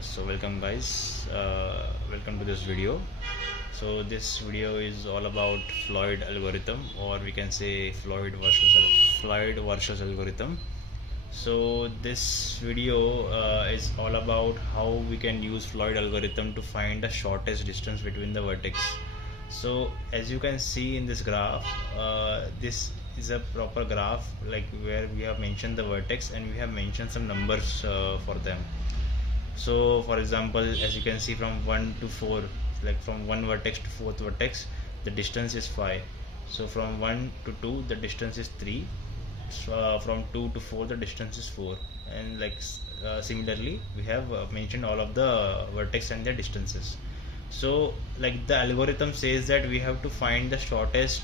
So welcome guys, welcome to this video. So this video is all about Floyd algorithm, or we can say Floyd Warshall algorithm. So this video is all about how we can use Floyd algorithm to find the shortest distance between the vertex. So as you can see in this graph, this is a proper graph, like where we have mentioned the vertex and we have mentioned some numbers for them. So for example, as you can see, from 1 to 4, like from one vertex to fourth vertex, the distance is 5. So from 1 to 2, the distance is 3. So, from 2 to 4, the distance is 4. And like similarly, we have mentioned all of the vertex and their distances. So like the algorithm says that we have to find the shortest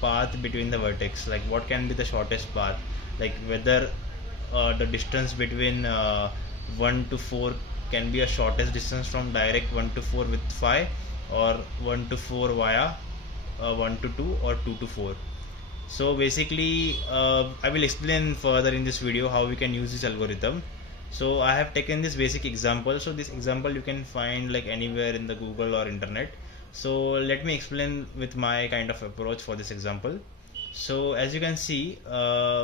path between the vertex. Like what can be the shortest path, like whether the distance between 1 to 4 can be a shortest distance from direct 1 to 4 with 5, or 1 to 4 via 1 to 2, or 2 to 4. So basically I will explain further in this video how we can use this algorithm. So I have taken this basic example. So this example you can find like anywhere in the Google or internet. So let me explain with my kind of approach for this example. So as you can see,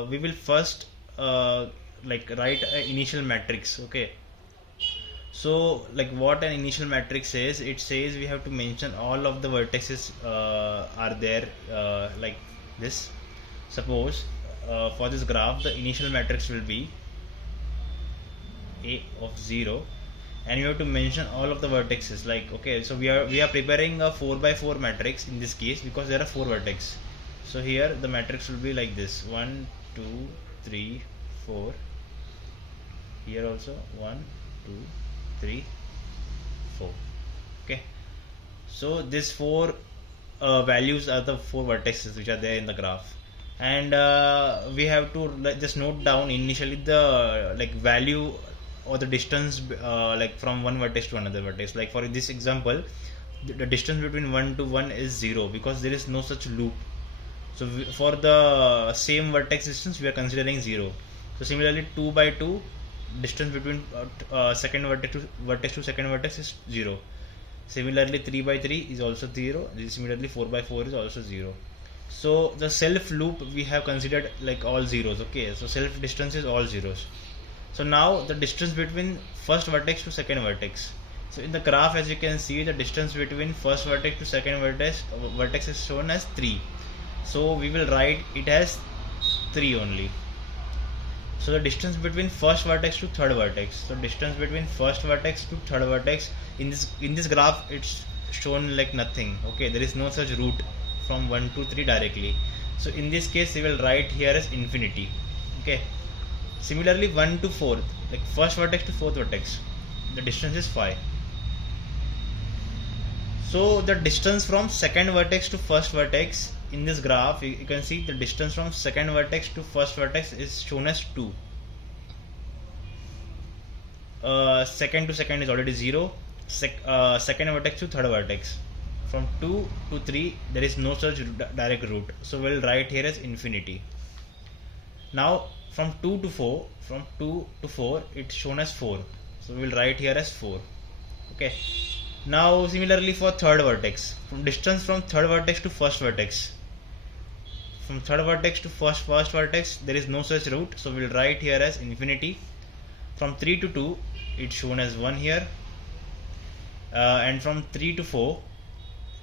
we will first like write an initial matrix. Okay, so like what an initial matrix says, it says we have to mention all of the vertices are there, like this. Suppose for this graph the initial matrix will be A of 0, and you have to mention all of the vertices. Like, okay, so we are preparing a 4x4 matrix in this case because there are 4 vertices. So here the matrix will be like this: 1 2 3 4. Here also 1 2 3 4. Okay, so these 4 values are the 4 vertices which are there in the graph, and we have to just note down initially the like value or the distance like from one vertex to another vertex. Like for this example, the distance between 1 to 1 is 0 because there is no such loop. So for the same vertex distance we are considering 0. So similarly 2 by 2, distance between second vertex to second vertex is 0. Similarly 3 by 3 is also 0. Similarly 4 by 4 is also 0. So the self loop we have considered like all zeros. Okay, so self distance is all zeros. So now the distance between first vertex to second vertex. So in the graph, as you can see, the distance between first vertex to second vertex is shown as 3. So we will write it as 3 only. So the distance between first vertex to third vertex. So distance between first vertex to third vertex in this graph, it's shown like nothing. Okay, there is no such route from 1 to 3 directly. So in this case we will write here as infinity. Okay. Similarly 1 to 4, like first vertex to fourth vertex, the distance is 5. So the distance from second vertex to first vertex in this graph, you can see the distance from second vertex to first vertex is shown as 2. Second to second is already 0. Second vertex to third vertex, from 2 to 3 there is no such direct route, so we'll write here as infinity. Now from 2 to 4, it's shown as 4, so we will write here as 4. Okay, now similarly for third vertex, from distance from third vertex to first vertex, from third vertex to first vertex there is no such route, so we will write here as infinity. From 3 to 2, it's shown as 1 here, and from 3 to 4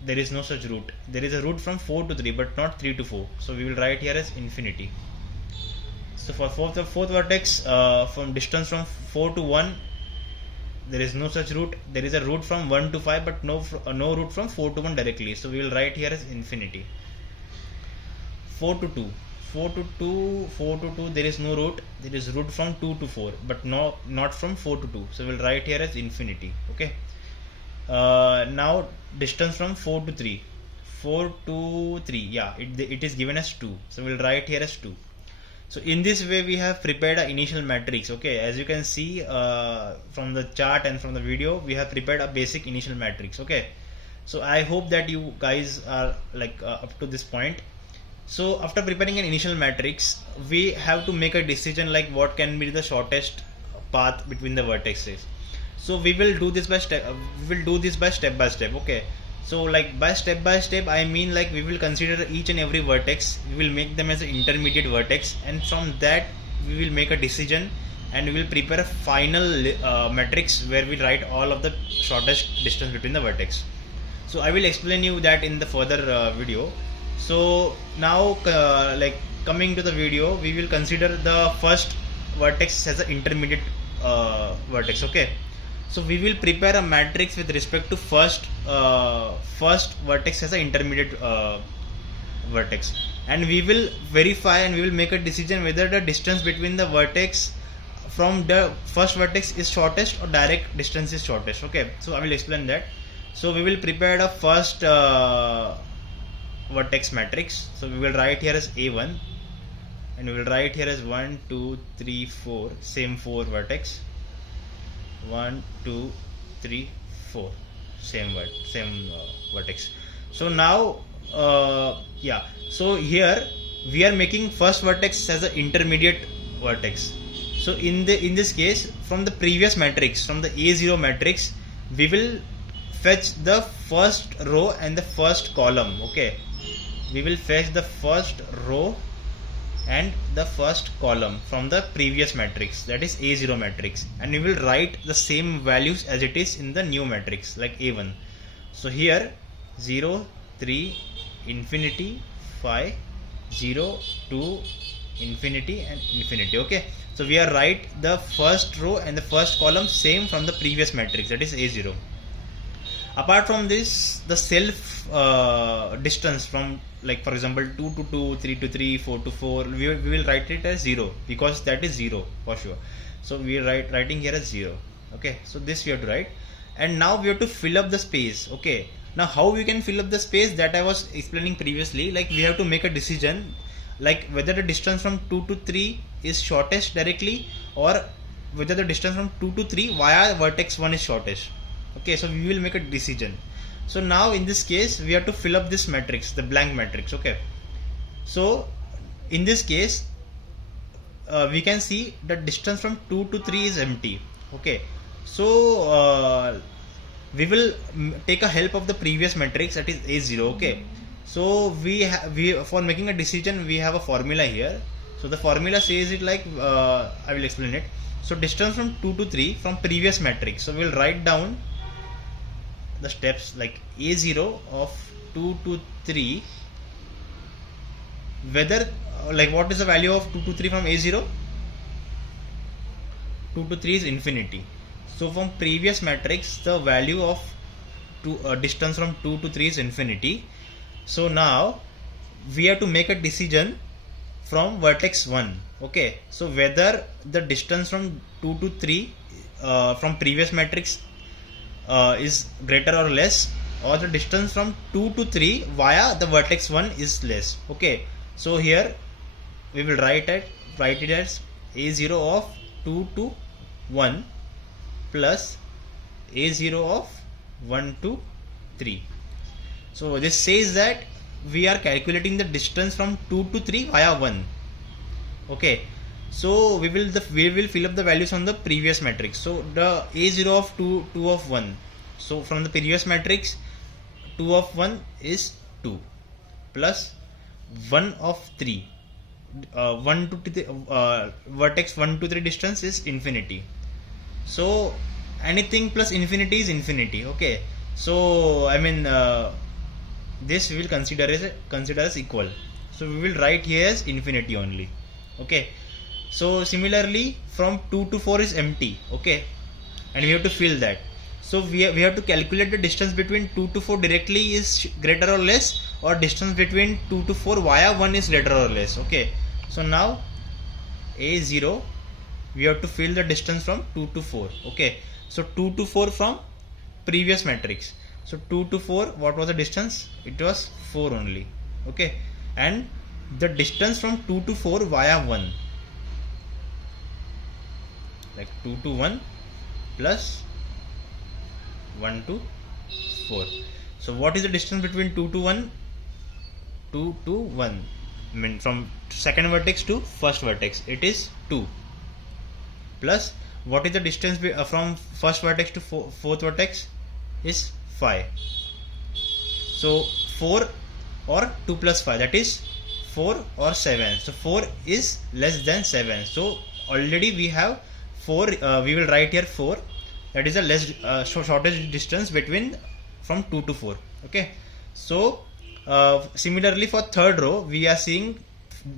there is no such route. There is a route from 4 to 3 but not 3 to 4, so we will write here as infinity. So for fourth vertex, from distance from 4 to 1, there is no such route. There is a route from 1 to 5 but no route from 4 to 1 directly, so we will write here as infinity. 4 to 2, there is no route. There is route from 2 to 4 but not from 4 to 2, so we will write here as infinity. Okay, now distance from 4 to 3, yeah, it is given as 2, so we will write here as 2. So in this way we have prepared an initial matrix. Okay, as you can see from the chart and from the video, we have prepared a basic initial matrix. Okay, so I hope that you guys are like up to this point. So after preparing an initial matrix, we have to make a decision like what can be the shortest path between the vertices. So we will do this by step. Step by step. Okay. So like by step, I mean like we will consider each and every vertex. We will make them as an intermediate vertex, and from that we will make a decision, and we will prepare a final matrix where we write all of the shortest distance between the vertex. So I will explain you that in the further video. So now like coming to the video, we will consider the first vertex as an intermediate vertex. Okay. So we will prepare a matrix with respect to first vertex as an intermediate vertex, and we will verify and we will make a decision whether the distance between the vertex from the first vertex is shortest or direct distance is shortest. Okay, so I will explain that. So we will prepare the first vertex matrix. So we will write here as A1, and we will write here as 1 2 3 4, same 4 vertex. 1 2 3 4, same vertex. So now yeah, so here we are making first vertex as an intermediate vertex. So in this case, from the previous matrix, from the A0 matrix, we will fetch the first row and the first column. Okay, we will fetch the first row and the first column from the previous matrix, that is A0 matrix, and we will write the same values as it is in the new matrix like A1. So here 0 3 infinity 5 0 2 infinity and infinity. Okay, so we are write the first row and the first column same from the previous matrix, that is A0. Apart from this, the self distance from, like for example 2 to 2, 3 to 3, 4 to 4, we will write it as 0 because that is 0 for sure. So we are writing here as 0. Okay, so this we have to write, and now we have to fill up the space. Okay, now how we can fill up the space, that I was explaining previously. Like we have to make a decision like whether the distance from 2 to 3 is shortest directly, or whether the distance from 2 to 3 via vertex 1 is shortest. Okay, so we will make a decision. So now in this case we have to fill up this matrix, the blank matrix. Okay, so in this case we can see the distance from 2 to 3 is empty. Okay, so we will take a help of the previous matrix, that is A0. Okay, so we for making a decision we have a formula here. So the formula says it like I will explain it. So distance from 2 to 3 from previous matrix, so we will write down the steps like A0 of 2 to 3, whether like what is the value of 2 to 3 from A0? 2 to 3 is infinity. So from previous matrix the value of distance from 2 to 3 is infinity. So now we have to make a decision from vertex 1. Okay, so whether the distance from 2 to 3 from previous matrix is greater or less, or the distance from 2 to 3 via the vertex 1 is less. Okay, so here we will write it as A0 of 2 to 1 plus A0 of 1 to 3. So this says that we are calculating the distance from 2 to 3 via 1. Okay, so we will fill up the values on the previous matrix. So the A0 of 2 of 1. So from the previous matrix 2 of 1 is 2 plus 1 of 3. 1 to vertex 1 to 3 distance is infinity. So anything plus infinity is infinity. Okay, so I mean this we will consider as equal. So we will write here as infinity only. Okay, so similarly from 2 to 4 is empty. Okay, and we have to fill that. So we have to calculate the distance between 2 to 4 directly is greater or less, or distance between 2 to 4 via 1 is greater or less. Okay, so now A0 we have to fill the distance from 2 to 4. Okay, so 2 to 4 from previous matrix. So 2 to 4, what was the distance? It was 4 only. Okay, and the distance from 2 to 4 via 1, like 2 to 1 plus 1 to 4. So what is the distance between 2 to 1? 2 to 1, I mean from second vertex to first vertex, it is 2 plus what is the distance from first vertex to fourth vertex is 5. So 4 or 2 plus 5, that is 4 or 7. So 4 is less than 7. So already we have 4. We will write here 4. That is the shortest distance between from 2 to 4. Okay. So similarly for third row, we are seeing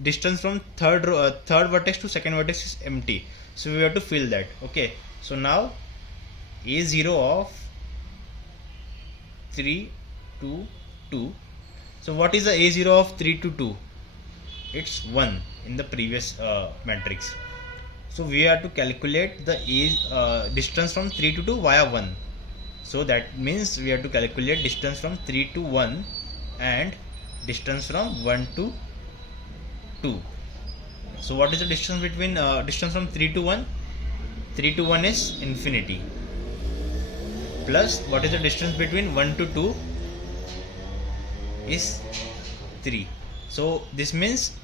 distance from third vertex to second vertex is empty. So we have to fill that. Okay. So now A0 of 3 to 2. So what is the A0 of 3 to 2? It's 1 in the previous matrix. So we have to calculate the distance from 3 to 2 via 1. So that means we have to calculate distance from 3 to 1 and distance from 1 to 2. So what is the distance between distance from 3 to 1? 3 to 1 is infinity. Plus what is the distance between 1 to 2 is 3. So this means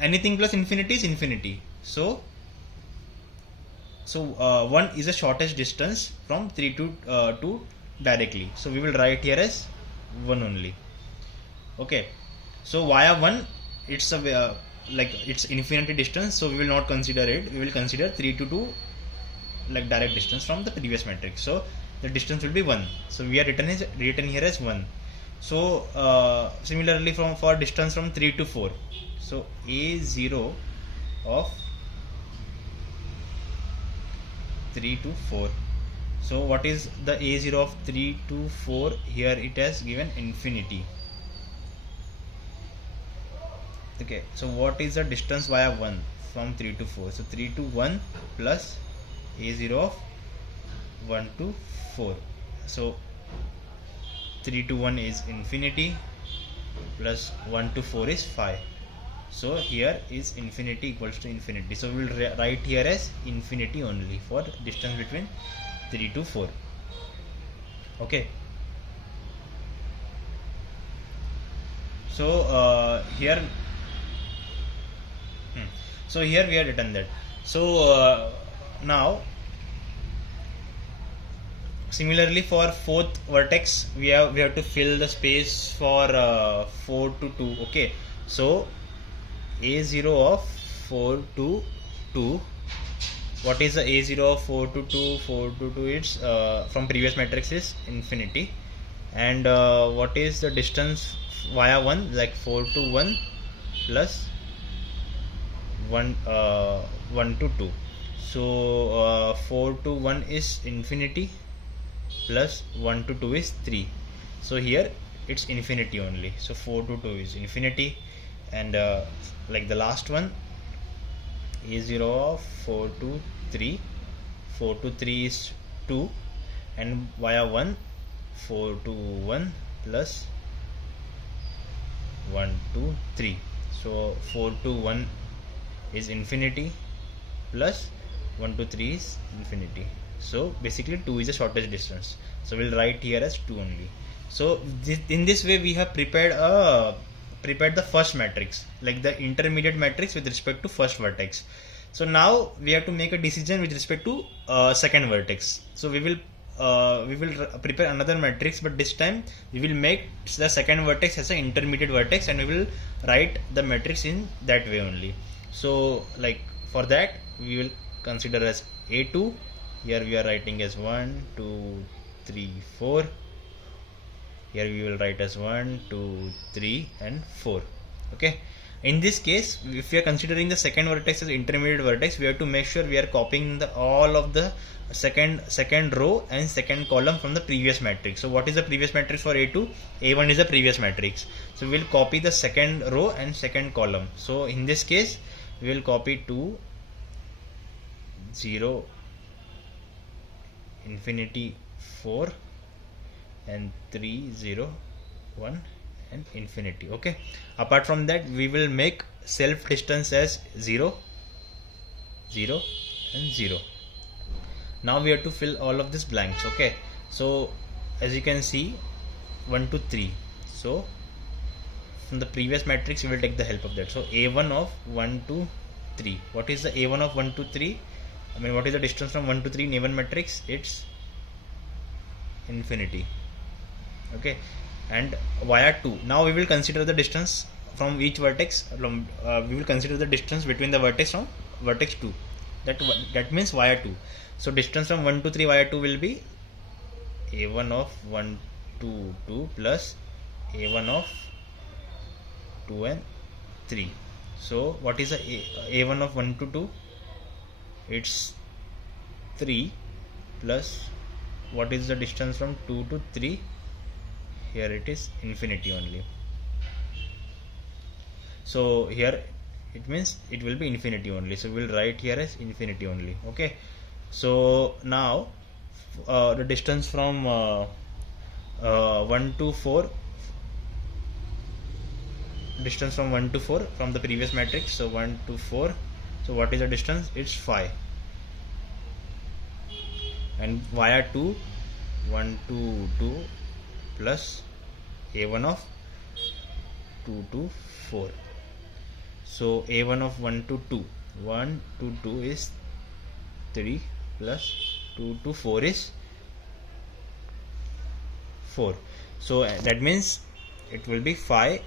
anything plus infinity is infinity. So 1 is the shortest distance from 3 to 2 directly. So we will write here as 1 only. Okay. So via 1, it's a like it's infinity distance. So we will not consider it. We will consider 3 to 2 like direct distance from the previous matrix. So the distance will be 1. So we are written here as 1. So similarly for distance from 3 to 4. So A0 of 3 to 4. So what is the A0 of 3 to 4? Here it has given infinity. Okay, so what is the distance via 1 from 3 to 4? So 3 to 1 plus A0 of 1 to 4. So 3 to 1 is infinity plus 1 to 4 is 5. So here is infinity equals to infinity. So we will write here as infinity only for distance between 3 to 4. Okay. So here we have written that. So now similarly for fourth vertex, we have to fill the space for 4 to 2. Okay. So A0 of 4 to 2. What is the A0 of 4 to 2? 4 to 2 it's from previous matrix is infinity. And what is the distance via 1? Like 4 to 1 plus 1 to 2. So 4 to 1 is infinity plus 1 to 2 is 3. So here it's infinity only. So 4 to 2 is infinity. And like the last one, A0 of 4 to 3. 4 to 3 is 2, and via 1, 4 to 1 plus 1 to 3. So 4 to 1 is infinity plus 1 to 3 is infinity. So basically 2 is the shortest distance. So we'll write here as 2 only. So in this way we have prepared the first matrix, like the intermediate matrix with respect to first vertex. So now we have to make a decision with respect to second vertex. So we will prepare another matrix, but this time we will make the second vertex as an intermediate vertex, and we will write the matrix in that way only. So like for that we will consider as A2. Here we are writing as 1, 2, 3, 4. Here we will write as 1, 2, 3 and 4. Okay. In this case, if we are considering the second vertex as intermediate vertex, we have to make sure we are copying all of the second row and second column from the previous matrix. So what is the previous matrix for A2? A1 is the previous matrix. So we will copy the second row and second column. So in this case, we will copy 2, 0, infinity 4 and 3, 0, 1 and infinity. Okay. Apart from that, we will make self distance as 0, 0 and 0. Now we have to fill all of these blanks. Okay. So as you can see, 1 to 3. So from the previous matrix we will take the help of that. So A1 of 1 to 3. What is the A1 of 1 to 3? I mean, what is the distance from 1 to 3 in even matrix? It's infinity. Okay, and via 2. Now we will consider the distance from each vertex. We will consider the distance between the vertex from vertex 2. That means via 2. So distance from 1 to 3 via 2 will be a1 of 1 to 2 plus a1 of 2 and 3. So what is the a1 of 1 to 2? It's 3 plus what is the distance from 2 to 3? Here it is infinity only. So here it means it will be infinity only. So we will write here as infinity only. Okay. So now the distance from 1 to 4, distance from 1 to 4 from the previous matrix. So 1 to 4. So what is the distance? It's 5. And via 2, 1 to 2 plus a1 of 2 to 4. So a1 of 1 to 2, 1 to 2 is 3 plus 2 to 4 is 4. So that means it will be 5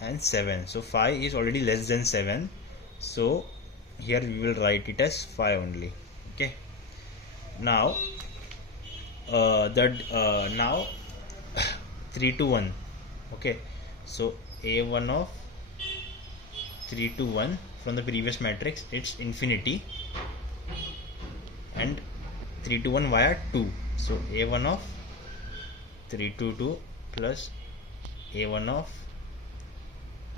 and 7. So 5 is already less than 7. So here we will write it as 5 only. Okay. Now now 3 to 1. Okay. So a1 of 3 to 1 from the previous matrix, it's infinity, and 3 to 1 via 2. So a1 of 3 to 2 plus a1 of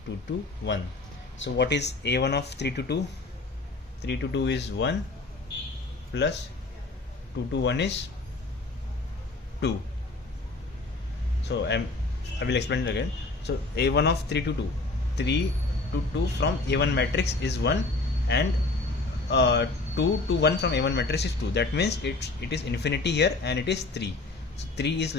2 to 1. So what is a1 of 3 to 2? 3 to 2 is 1 plus 2 to 1 is 2. So I will explain it again. So a1 of 3 to 2, 3 to 2 from a1 matrix is 1, and 2 to 1 from a1 matrix is 2. That means it is infinity here, and it is 3. So 3 is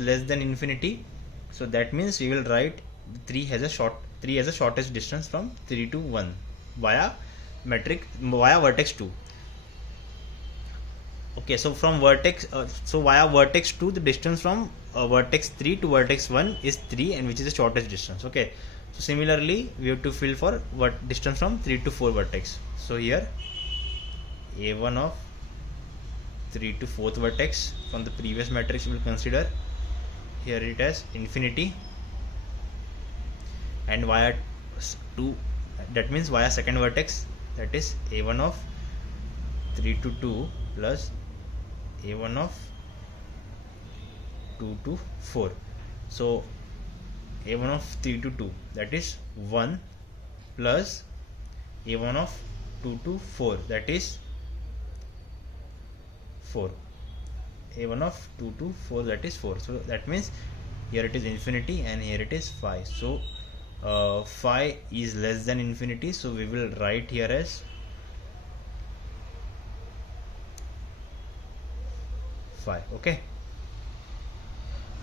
less than infinity. So that means we will write 3 as a shortest distance from 3 to 1 via vertex 2. Okay, so from vertex via vertex 2, the distance from vertex 3 to vertex 1 is 3, and which is the shortest distance. Okay, so similarly we have to fill for what distance from 3 to 4 vertex. So here a1 of 3 to 4th vertex from the previous matrix we will consider here it as infinity, and via 2, that means via second vertex, that is a1 of 3 to 2 plus a1 of 2 to 4. So a1 of 3 to 2, that is 1 plus a1 of 2 to 4, that is 4. a1 of 2 to 4, that is 4. So that means here it is infinity and here it is 5. So 5 is less than infinity, so we will write here as 5. Okay.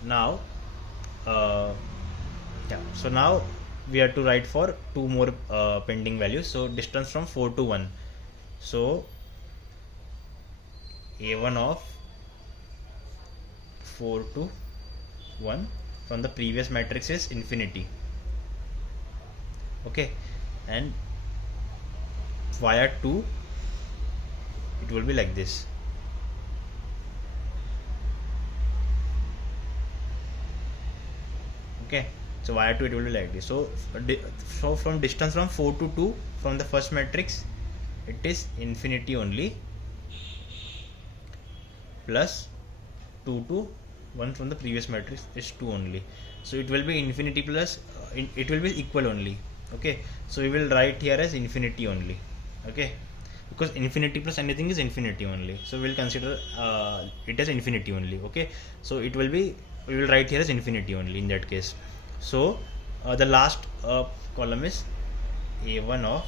Now so now we have to write for 2 more pending values. So distance from 4 to 1. So a1 of 4 to 1 from the previous matrix is infinity. Okay, and via 2 it will be like this. Okay, so via 2 it will be like this. So from distance from 4 to 2 from the first matrix, it is infinity only, plus 2 to 1 from the previous matrix is 2 only. So it will be infinity plus it will be equal only. Okay, so we will write here as infinity only. Okay, because infinity plus anything is infinity only, so we will consider it as infinity only. Okay, so we will write here as infinity only in that case. So the last column is a1 of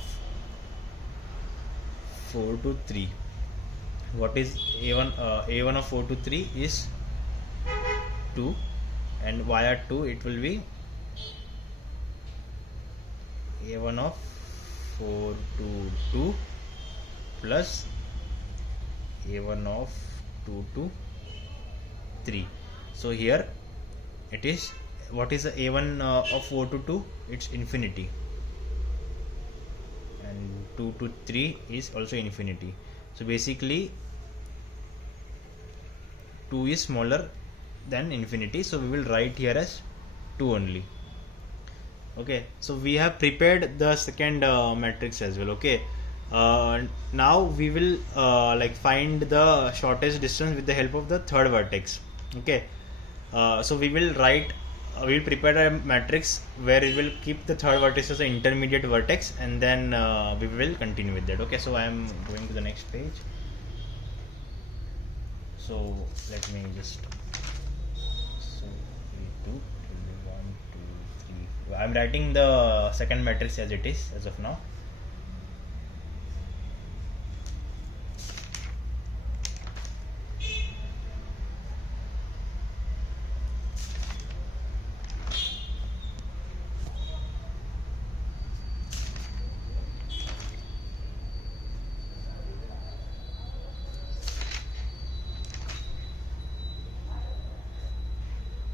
4 to 3. What is a1? A1 of 4 to 3 is 2, and via 2 it will be a1 of 4 to 2 plus a1 of 2 to 3. So here it is, what is the a1 of 4 to 2? It's infinity, and 2 to 3 is also infinity. So basically 2 is smaller than infinity, so we will write here as 2 only. Okay, so we have prepared the second matrix as well. Okay, now we will like find the shortest distance with the help of the third vertex. Okay, so we will write, we will prepare a matrix where we will keep the third vertex as the intermediate vertex, and then we will continue with that. Okay, so I am going to the next page. So let me just, so A2 will be 1, 2, 3, 4. I am writing the second matrix as it is as of now.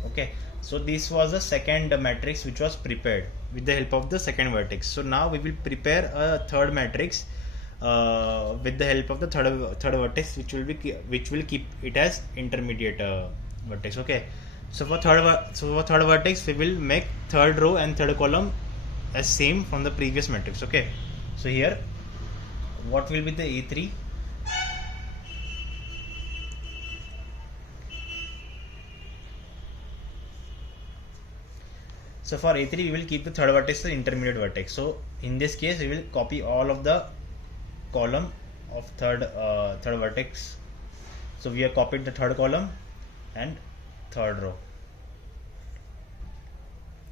Okay, so this was the second matrix which was prepared with the help of the second vertex. So now we will prepare a third matrix with the help of the third vertex, which will keep it as intermediate vertex. Okay, so for third vertex we will make third row and third column as same from the previous matrix. Okay, so here what will be the A3? So for A3 we will keep the third vertex the intermediate vertex. So in this case we will copy all of the column of third vertex. So we have copied the third column and third row.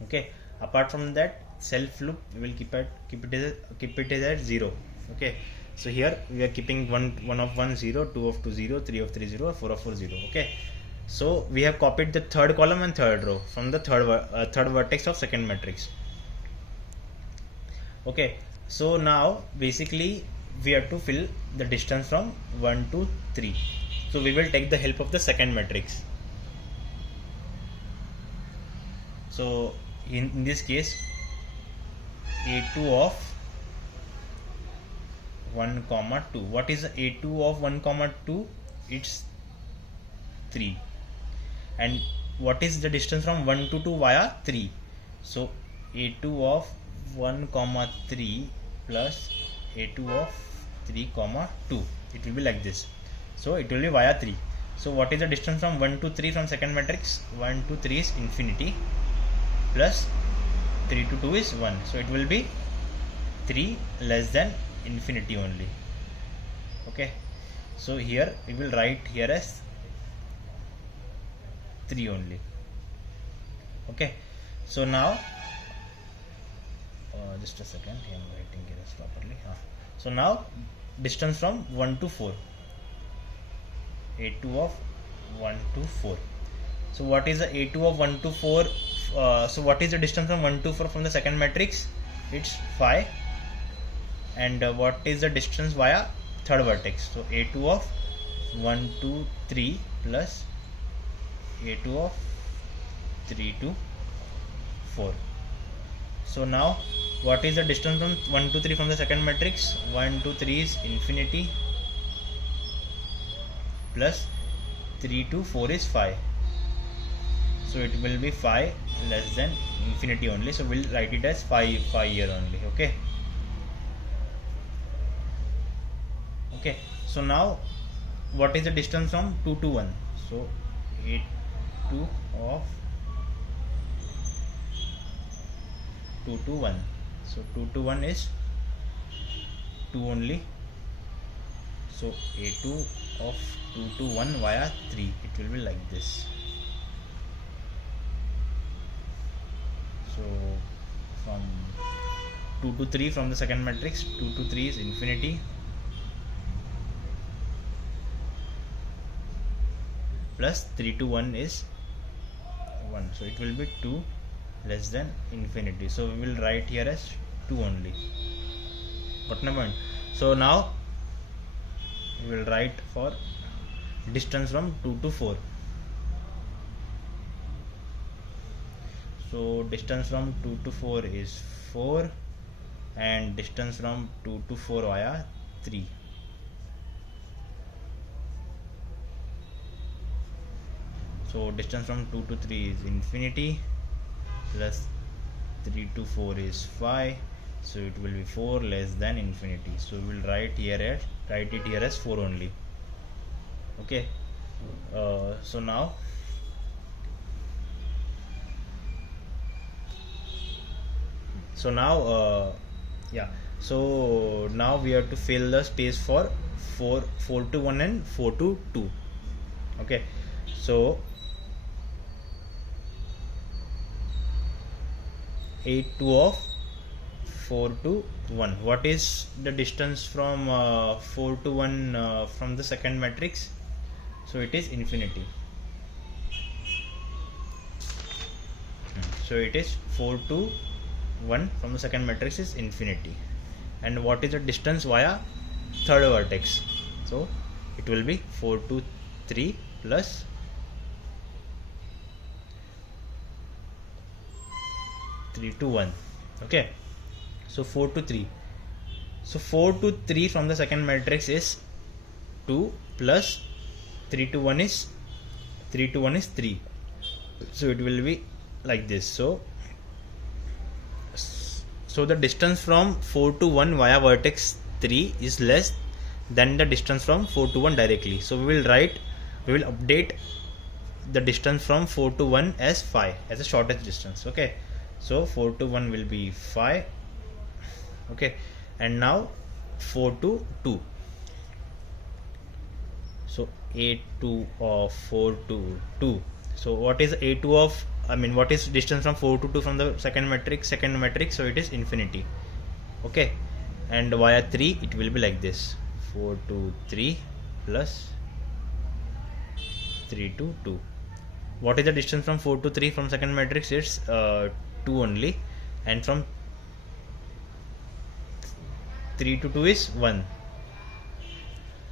Okay, apart from that self loop we will keep it at 0. Okay, so here we are keeping 1 of 1 0, 2 of 2 0, 3 of 3 0, 4 of 4 0. Okay, so we have copied the third column and third row from the third vertex of second matrix. Okay, so now basically we have to fill the distance from 1 to 3. So we will take the help of the second matrix. So in this case A2 of 1 comma 2. What is A2 of 1 comma 2? It's 3. And what is the distance from 1 to 2 via 3? So A2 of 1 comma 3 plus A2 of 3 comma 2. It will be like this. So it will be via 3. So what is the distance from 1 to 3 from second matrix? 1 to 3 is infinity plus 3 to 2 is 1. So it will be 3 less than infinity only. Okay, so here we will write here as 3 only. Okay, so now just a second, I am writing here properly. So now distance from 1 to 4, A2 of 1 to 4. So what is the A2 of 1 to 4? So what is the distance from 1 to 4 from the second matrix? It's 5. And what is the distance via third vertex? So A2 of 1 to 3 plus A2 of 3 to 4. So now what is the distance from 1 to 3 from the second matrix? 1 to 3 is infinity plus 3 to 4 is 5. So it will be 5 less than infinity only. So we'll write it as 5 here only. Okay. Okay. So now what is the distance from 2 to 1? So A2 of 2 to 1. So 2 to 1 is 2 only. So A2 of 2 to 1 via 3. It will be like this. So from 2 to 3 from the second matrix, 2 to 3 is infinity plus 3 to 1 is 1. So it will be 2 less than infinity. So we will write here as 2 only. Got my point? So now we will write for distance from 2 to 4. So distance from 2 to 4 is 4 and distance from 2 to 4 via 3. So distance from 2 to 3 is infinity, plus 3 to 4 is 5, so it will be 4 less than infinity. So we will write it here as 4 only. Okay. So now we have to fill the space for 4 to 1 and 4 to 2. Okay, so 8 2 of 4 to 1. What is the distance from 4 to 1 from the second matrix? So it is infinity. So it is 4 to 1 from the second matrix is infinity. And what is the distance via third vertex? So it will be 4 to 3 plus 3 to 1. Okay, so 4 to 3. So 4 to 3 from the second matrix is 2 plus 3 to 1 is 3. So it will be like this. So the distance from 4 to 1 via vertex 3 is less than the distance from 4 to 1 directly. So we will update the distance from 4 to 1 as 5 as the shortest distance. Okay, so 4 to 1 will be 5. Okay, and now 4 to 2. So A2 of 4 to 2. So what is A2 of, what is distance from 4 to 2 from the second matrix? So it is infinity. Okay, and via 3 it will be like this: 4 to 3 plus 3 to 2. What is the distance from 4 to 3 from second matrix? It's 2 only, and from 3 to 2 is 1.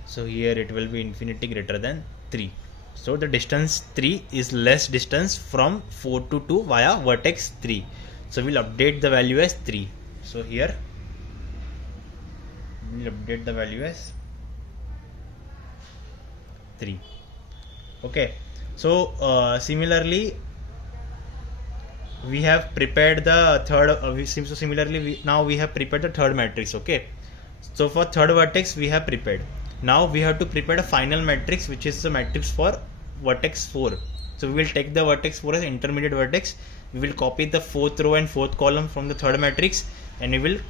So here it will be infinity greater than 3. So the distance 3 is less distance from 4 to 2 via vertex 3. So we'll update the value as 3. So here we'll update the value as 3. Okay, so similarly we have prepared the third now we have prepared the third matrix. Okay, so for third vertex we have prepared. Now we have to prepare a final matrix, which is the matrix for vertex 4. So we will take the vertex 4 as intermediate vertex. We will copy the fourth row and fourth column from the third matrix, and we will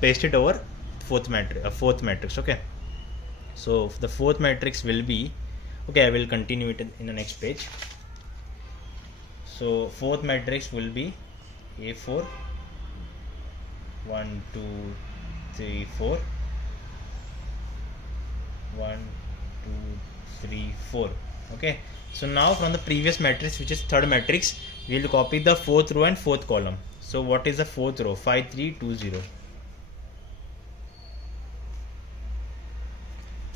paste it over fourth matrix. Okay, so the fourth matrix will be, okay, I will continue it in the next page. So fourth matrix will be A4 1 2 3 4 1 2 3 4. Okay, so now from the previous matrix, which is third matrix, we will copy the fourth row and fourth column. So what is the fourth row? 5 3 2 0.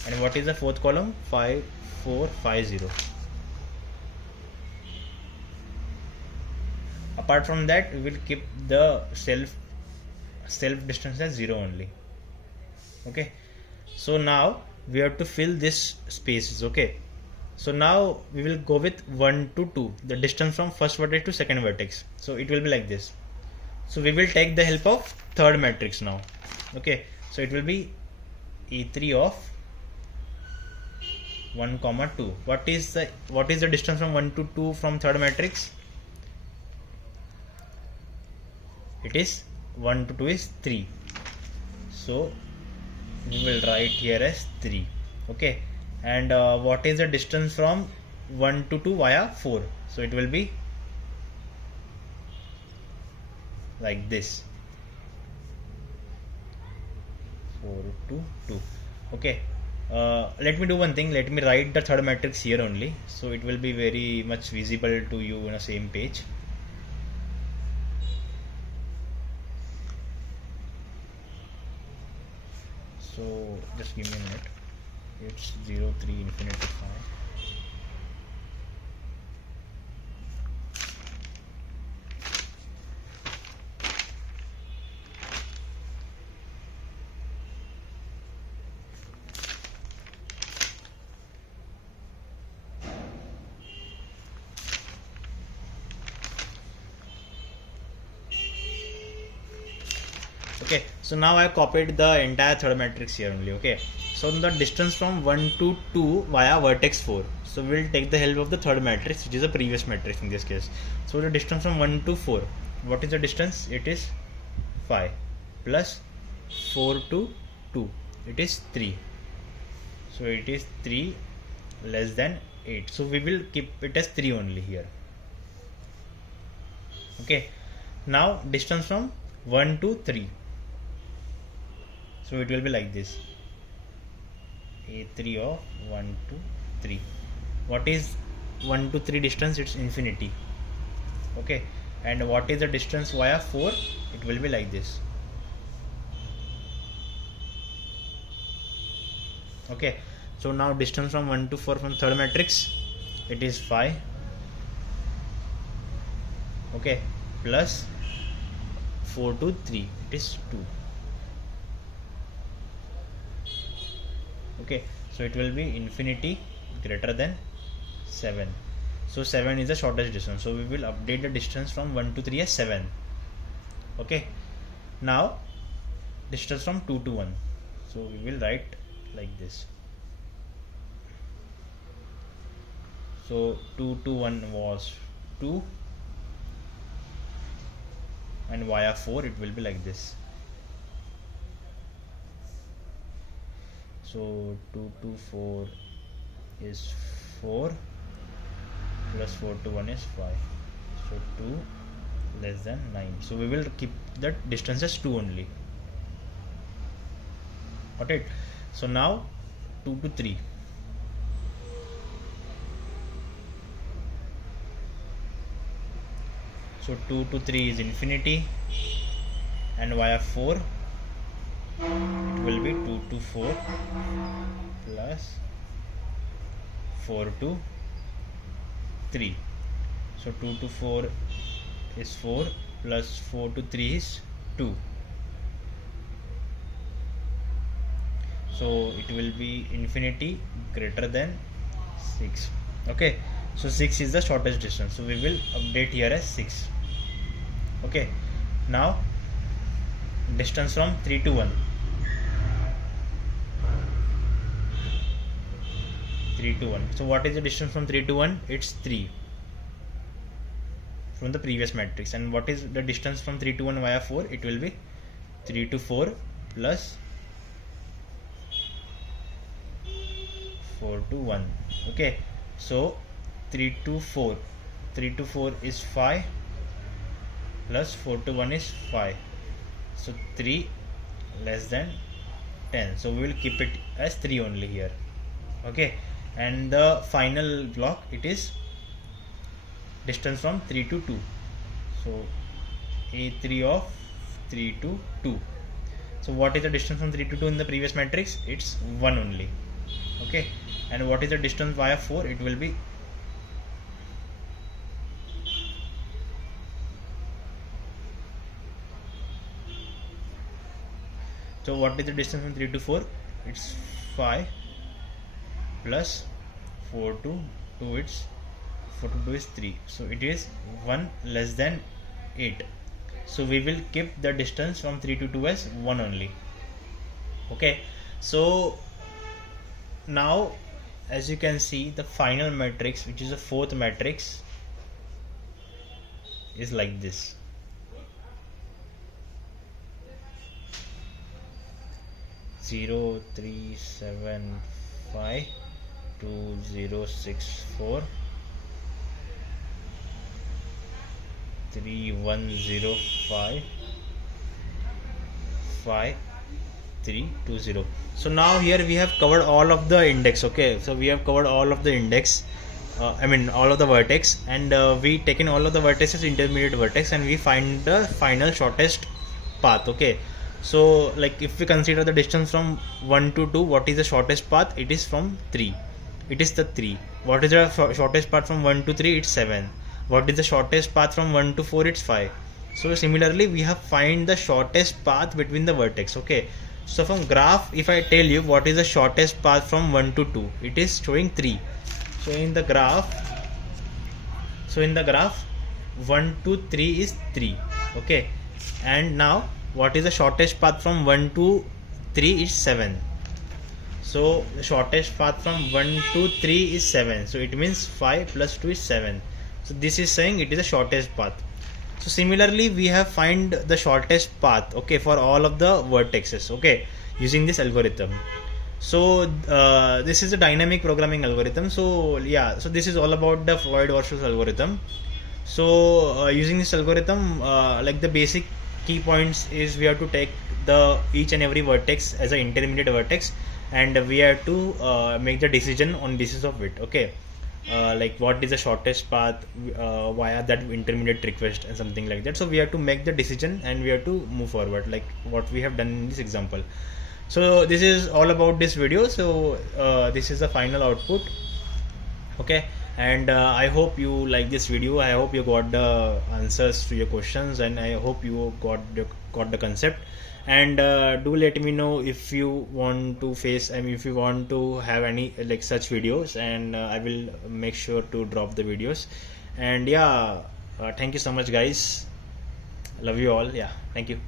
And what is the fourth column? 5 4 5 0. Apart from that, we will keep the self distance as 0 only. Okay, so now we have to fill this spaces. Okay, so now we will go with 1 to 2, the distance from first vertex to second vertex. So it will be like this. So we will take the help of third matrix now. Okay, so it will be E3 of 1 comma 2. What is the distance from 1 to 2 from third matrix? It is 1 to 2 is 3. So we will write here as 3. Okay, and what is the distance from 1 to 2 via 4? So it will be like this: 4 to 2. Okay, let me do one thing. Let me write the third matrix here only, so it will be very much visible to you on the same page. So just give me a minute. it's 0 3 infinity 5. Okay, so now I copied the entire third matrix here only. Okay, so the distance from 1 to 2 via vertex 4. So we will take the help of the third matrix, which is the previous matrix in this case. So the distance from 1 to 4, what is the distance? It is 5 plus 4 to 2, it is 3. So it is 3 less than 8. So we will keep it as 3 only here. Okay, now distance from 1 to 3. So it will be like this, a3 of 1 to 3. What is 1 to 3 distance? It's infinity. Okay, and what is the distance via 4? It will be like this. Okay, so now distance from 1 to 4 from third matrix, it is 5. Okay, plus 4 to 3, it is 2. Okay, so it will be infinity greater than 7. So 7 is the shortest distance, so we will update the distance from 1 to 3 as 7. Okay, now distance from 2 to 1, so we will write like this. So 2 to 1 was 2, and via 4 it will be like this. So 2 to 4 is 4 plus 4 to 1 is 5. So 2 less than 9. So we will keep that distance as 2 only. Got it? So now 2 to 3. So 2 to 3 is infinity, and via 4 it will be 2 to 4 plus 4 to 3. So 2 to 4 is 4 plus 4 to 3 is 2. So it will be infinity greater than 6. Okay, so 6 is the shortest distance, so we will update here as 6. Okay, now distance from 3 to 1. 3 to 1. So what is the distance from 3 to 1? It's 3 from the previous matrix. And what is the distance from 3 to 1 via 4? It will be 3 to 4 plus 4 to 1. Okay, so 3 to 4. 3 to 4 is 5 plus 4 to 1 is 5. So 3 less than 10. So we will keep it as 3 only here. Okay, and the final block, it is distance from 3 to 2. So a3 of 3 to 2. So what is the distance from 3 to 2 in the previous matrix? It's 1 only. Okay, and what is the distance via 4? It will be so what is the distance from 3 to 4? It's 5 plus 4 to 2, it's 4 to 2 is 3. So it is 1 less than 8. So we will keep the distance from 3 to 2 as 1 only. Okay, so now as you can see, the final matrix, which is the fourth matrix, is like this. Zero 3 7 5 2 0 6 4 3 1 0 5 5 3 2 0. So now here we have covered all of the index. Okay, so we have covered all of the index, all of the vertex, and we taken all of the vertices intermediate vertex, and we find the final shortest path. Okay, So like if we consider the distance from 1 to 2, what is the shortest path? It is from 3. It is the 3. What is the shortest path from 1 to 3? It's 7. What is the shortest path from 1 to 4? It's 5. So similarly we have find the shortest path between the vertex. Okay, so from graph, if I tell you what is the shortest path from 1 to 2, it is showing 3. So in the graph, 1 to 3 is 3. Okay, and now what is the shortest path from 1 to 3? Is 7. So the shortest path from 1 to 3 is 7. So it means 5 plus 2 is 7. So this is saying it is the shortest path. So similarly we have find the shortest path, okay, for all of the vertexes, okay, using this algorithm. So this is a dynamic programming algorithm. So yeah, so this is all about the Floyd Warshall algorithm. So using this algorithm, like the basic key points is we have to take the each and every vertex as an intermediate vertex, and we have to make the decision on basis of it. Okay, like what is the shortest path via that intermediate request and something like that. So we have to make the decision and we have to move forward, like what we have done in this example. So this is all about this video. So this is the final output. Okay, and I hope you like this video. I hope you got the answers to your questions, and I hope you got the concept. And do let me know if you want to if you want to have any like such videos, and I will make sure to drop the videos. And yeah, thank you so much guys, love you all. Yeah, thank you.